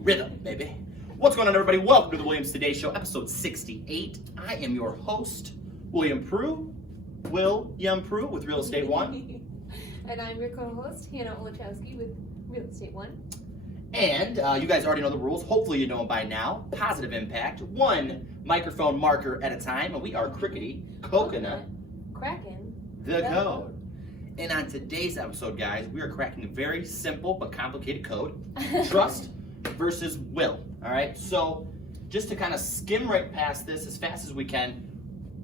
Rhythm, baby. What's going on, everybody? Welcome to the Williams Today Show, episode 68. I am your host, William Prue with Real Estate One. And I'm your co-host, Hannah Olachowski with Real Estate One. And you guys already know the rules. Hopefully you know them by now. Positive impact, one microphone marker at a time. And we are Crickety Coconut Cracking the code. And on today's episode, guys, we are cracking a very simple but complicated code. Trust versus will. All right, so just to kind of skim right past this as fast as we can,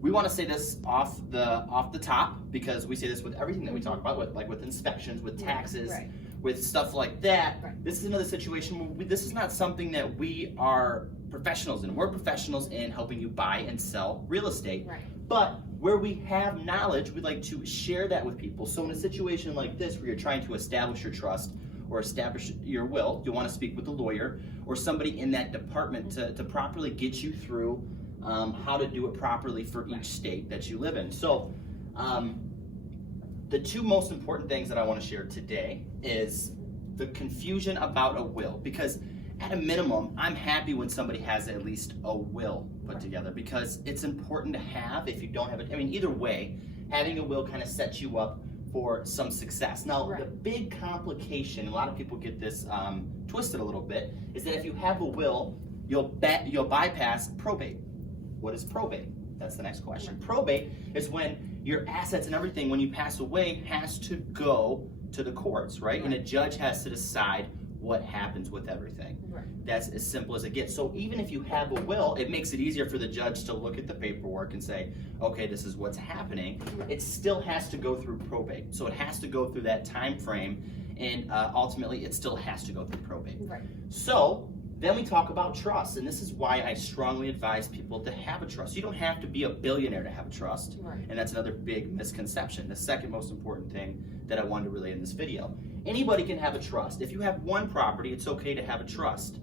we want to say this off the top, because we say this with everything that we talk about, with inspections, with taxes, right. with stuff like that. Right. This is another situation where this is not something that we are professionals in. We're professionals in helping you buy and sell real estate. Right. But where we have knowledge, we like to share that with people. So in a situation like this, where you're trying to establish your trust or establish your will, you want to speak with a lawyer or somebody in that department to properly get you through how to do it properly for each state that you live in. So the two most important things that I want to share today is the confusion about a will, because at a minimum, I'm happy when somebody has at least a will put together, because it's important to have. If you don't have it, I mean, either way, having a will kind of sets you up for some success. Now, the big complication, a lot of people get this twisted a little bit, is that if you have a will, you'll bypass probate. What is probate? That's the next question. Probate is when your assets and everything, when you pass away, has to go to the courts, right? And a judge has to decide what happens with everything. That's as simple as it gets. So even if you have a will, it makes it easier for the judge to look at the paperwork and say, okay, this is what's happening. It still has to go through probate. So it has to go through that time frame, and ultimately it still has to go through probate. So then we talk about trust, and this is why I strongly advise people to have a trust. You don't have to be a billionaire to have a trust, and that's another big misconception. The second most important thing that I wanted to relay in this video. Anybody can have a trust. If you have one property, it's okay to have a trust.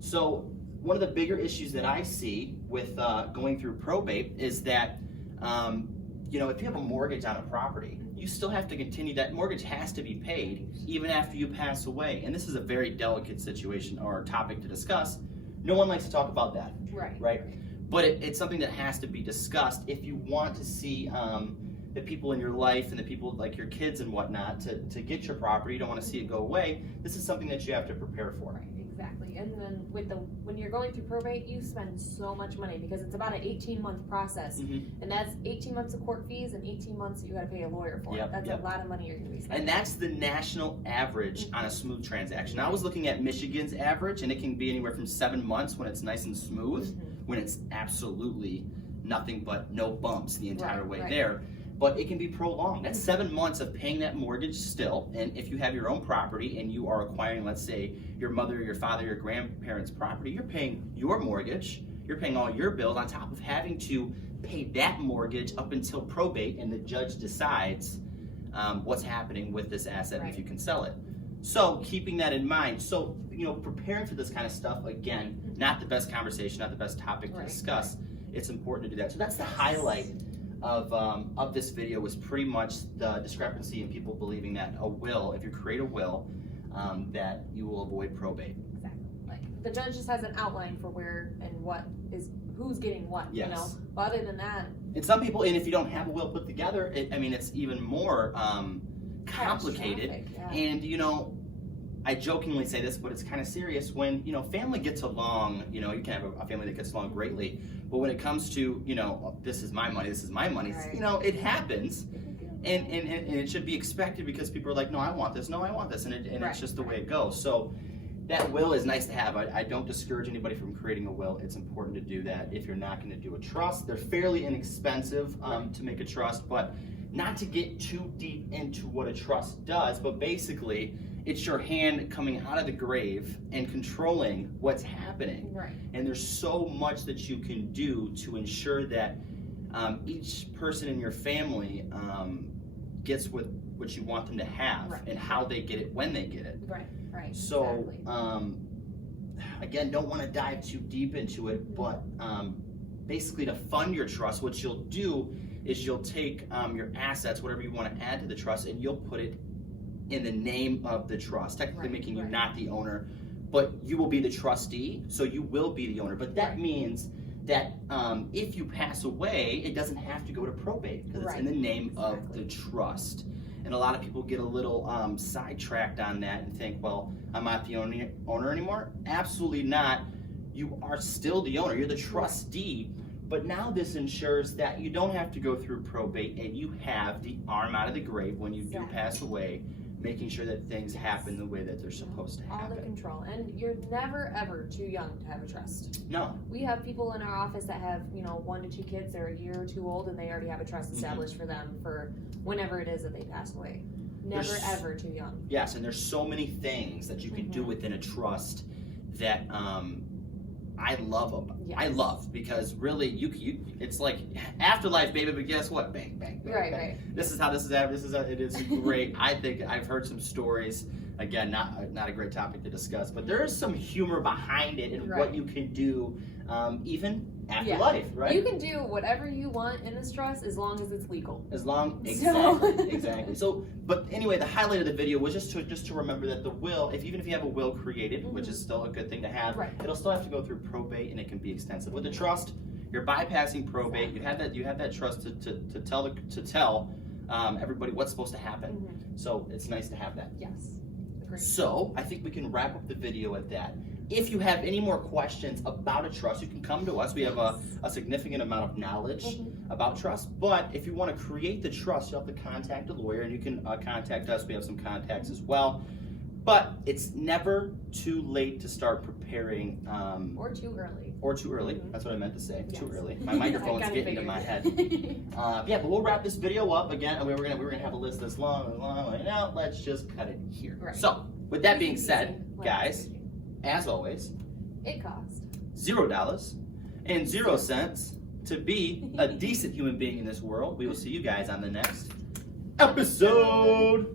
So one of the bigger issues that I see with going through probate is that, if you have a mortgage on a property, you still have to continue. That mortgage has to be paid even after you pass away. And this is a very delicate situation or topic to discuss. No one likes to talk about that, right? But it's something that has to be discussed if you want to see the people in your life and the people like your kids and whatnot to get your property. You don't want to see it go away. This is something that you have to prepare for. Exactly. And then when you're going through probate, you spend so much money, because it's about an 18-month process, and that's 18 months of court fees and 18 months that you got to pay a lawyer for. That's a lot of money you're going to be spending. And that's the national average on a smooth transaction. I was looking at Michigan's average, and it can be anywhere from 7 months when it's nice and smooth, when it's absolutely nothing but no bumps the entire way there. But it can be prolonged. That's 7 months of paying that mortgage still. And if you have your own property and you are acquiring, let's say, your mother, your father, your grandparents' property, you're paying your mortgage, you're paying all your bills on top of having to pay that mortgage up until probate and the judge decides what's happening with this asset and if you can sell it. So keeping that in mind, so preparing for this kind of stuff, again, not the best conversation, not the best topic to discuss. It's important to do that. So that's the highlight of this video, was pretty much the discrepancy in people believing that a will, if you create a will, that you will avoid probate. Exactly. Like the judge just has an outline for where and who's getting what. But other than that, and some people, and if you don't have a will put together, it's even more complicated. And I jokingly say this, but it's kind of serious. When family gets along, you can have a family that gets along greatly, but when it comes to this is my money, it happens, and it should be expected, because people are like, no, I want this, and it's just the way it goes. So that will is nice to have. I don't discourage anybody from creating a will. It's important to do that. If you're not going to do a trust, they're fairly inexpensive to make a trust, but not to get too deep into what a trust does, but basically it's your hand coming out of the grave and controlling what's happening. And there's so much that you can do to ensure that each person in your family gets what you want them to have, and how they get it when they get it. So again, don't want to dive too deep into it, but basically to fund your trust, what you'll do is you'll take your assets, whatever you want to add to the trust, and you'll put it in the name of the trust, technically making you right. not the owner, but you will be the trustee, so you will be the owner. But that Right. means that if you pass away, it doesn't have to go to probate because it's Right. in the name of Exactly. the trust. And a lot of people get a little sidetracked on that and think, well, I'm not the owner anymore. Absolutely not. You are still the owner. You're the trustee. But now this ensures that you don't have to go through probate and you have the arm out of the grave when you do pass away, making sure that things happen the way that they're supposed to happen. All the control. And you're never, ever too young to have a trust. No. We have people in our office that have, 1 to 2 kids. They're a year or 2 old, and they already have a trust established for them for whenever it is that they pass away. Never, ever too young. Yes, and there's so many things that you can do within a trust that I love. I love because really, you it's like afterlife, baby. But guess what? Bang, bang, bang, Right, bang. right. This is how it is great. I think I've heard some stories. Again, not a great topic to discuss, but there is some humor behind it and what you can do, even after life, right? You can do whatever you want in this trust as long as it's legal. Exactly. So, but anyway, the highlight of the video was just to remember that the will, even if you have a will created, which is still a good thing to have, it'll still have to go through probate, and it can be extensive. With the trust, you're bypassing probate. You have that trust to tell everybody what's supposed to happen. So it's nice to have that. Yes. Agreed. So I think we can wrap up the video at that. If you have any more questions about a trust, you can come to us. We have a significant amount of knowledge about trust. But if you want to create the trust, you'll have to contact a lawyer, and you can contact us. We have some contacts as well. But it's never too late to start preparing. Or too early. Or too early. That's what I meant to say. Yes. Too early. My microphone's getting into my head. But we'll wrap this video up again. We're gonna have a list this long. Now let's just cut it here. Right. So with that being said, guys, as always, it costs $0 and 0 cents to be a decent human being in this world. We will see you guys on the next episode.